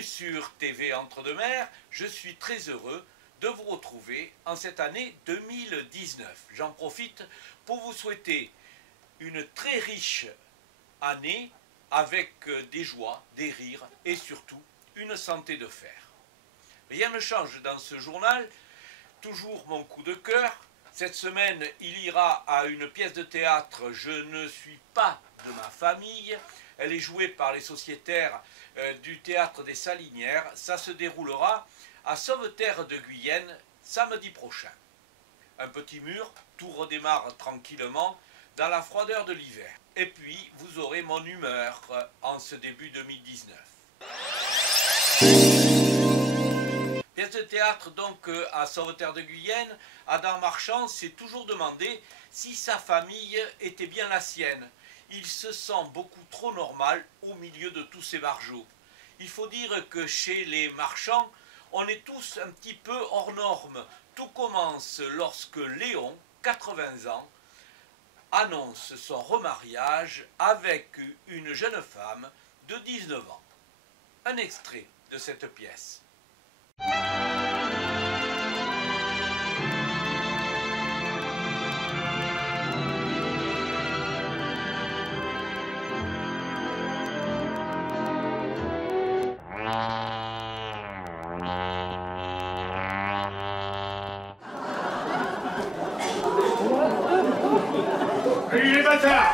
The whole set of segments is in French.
Bienvenue sur TV Entre-deux-Mers, je suis très heureux de vous retrouver en cette année 2019. J'en profite pour vous souhaiter une très riche année avec des joies, des rires et surtout une santé de fer. Rien ne change dans ce journal, toujours mon coup de cœur. Cette semaine, il ira à une pièce de théâtre « Je ne suis pas de ma famille ». Elle est jouée par les sociétaires du théâtre des Salinières. Ça se déroulera à Sauveterre de Guyenne samedi prochain. Un petit mur, tout redémarre tranquillement dans la froideur de l'hiver. Et puis, vous aurez mon humeur en ce début 2019. Pièce de théâtre donc à Sauveterre de Guyenne. Adam Marchand s'est toujours demandé si sa famille était bien la sienne. Il se sent beaucoup trop normal au milieu de tous ces barjots. Il faut dire que chez les Marchands, on est tous un petit peu hors norme. Tout commence lorsque Léon, 80 ans, annonce son remariage avec une jeune femme de 19 ans. Un extrait de cette pièce. Salut les bâtards!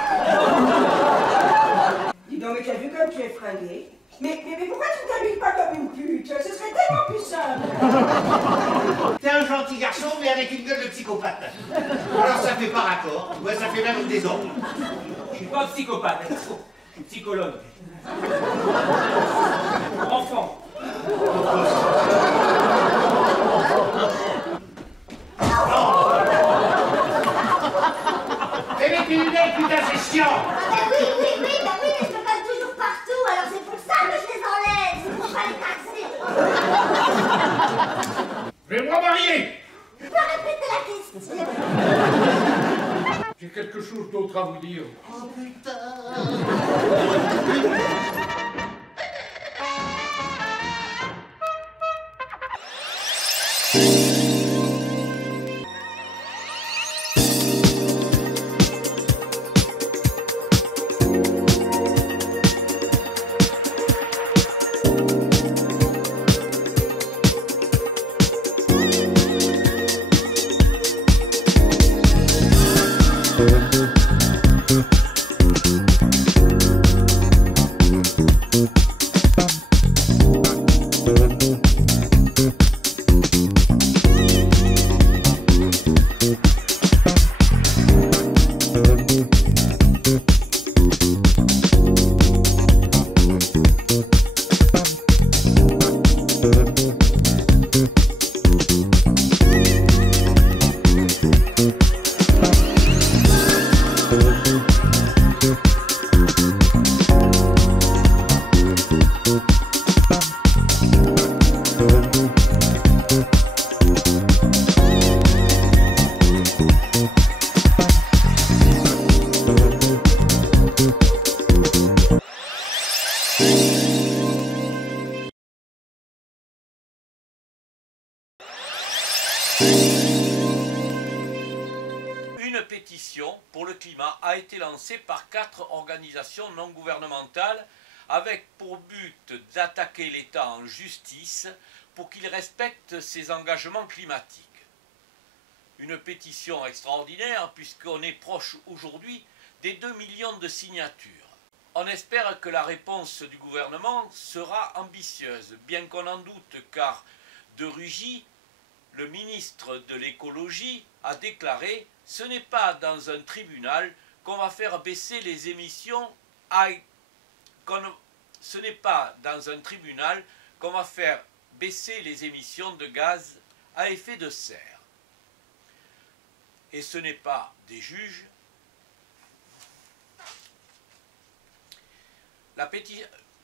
Dis donc, mais t'as vu comme tu es fringué? Mais pourquoi tu ne t'habilles pas comme une pute? Ce serait tellement plus simple! T'es un gentil garçon, mais avec une gueule de psychopathe. Alors ça fait pas raccord, ouais, ça fait même une désordre. Je suis pas psychopathe, je suis psychologue. Enfant. Et mets tes lunettes, putain, c'est chiant! Bah oui, mais je me passe toujours partout, alors c'est pour ça que je les enlève, c'est pour pas les casser. Je vais me remarier! Tu peux répéter la question? J'ai quelque chose d'autre à vous dire. Oh putain. Une pétition pour le climat a été lancée par 4 organisations non gouvernementales avec pour but d'attaquer l'État en justice pour qu'il respecte ses engagements climatiques. Une pétition extraordinaire puisqu'on est proche aujourd'hui des 2 millions de signatures. On espère que la réponse du gouvernement sera ambitieuse, bien qu'on en doute, car De Rugy, le ministre de l'écologie, a déclaré « Ce n'est pas dans un tribunal qu'on va faire baisser les émissions ce n'est pas dans un tribunal qu'on va faire baisser les émissions de gaz à effet de serre. Et ce n'est pas des juges. »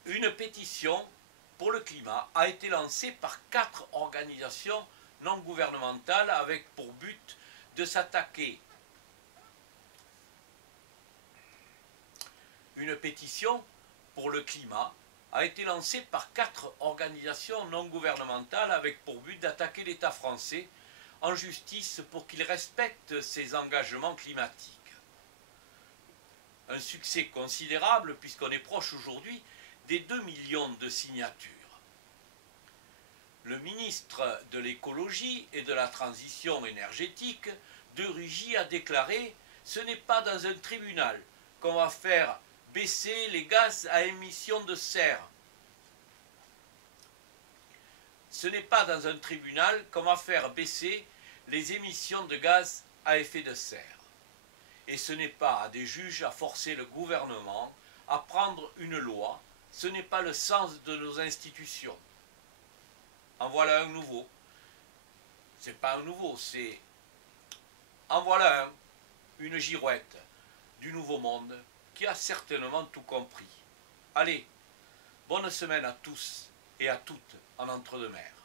Une pétition pour le climat a été lancée par 4 organisations non gouvernementales avec pour but de s'attaquer. Une pétition pour le climat a été lancé par 4 organisations non gouvernementales avec pour but d'attaquer l'État français en justice pour qu'il respecte ses engagements climatiques. Un succès considérable puisqu'on est proche aujourd'hui des 2 millions de signatures. Le ministre de l'écologie et de la transition énergétique de Rugy a déclaré « Ce n'est pas dans un tribunal qu'on va faire baisser les gaz à émissions de serre. Ce n'est pas dans un tribunal qu'on va faire baisser les émissions de gaz à effet de serre. Et ce n'est pas à des juges à forcer le gouvernement à prendre une loi. Ce n'est pas le sens de nos institutions. » En voilà un nouveau. C'est pas un nouveau, c'est... En voilà un, une girouette du nouveau monde qui a certainement tout compris. Allez, bonne semaine à tous et à toutes en entre-deux-mers.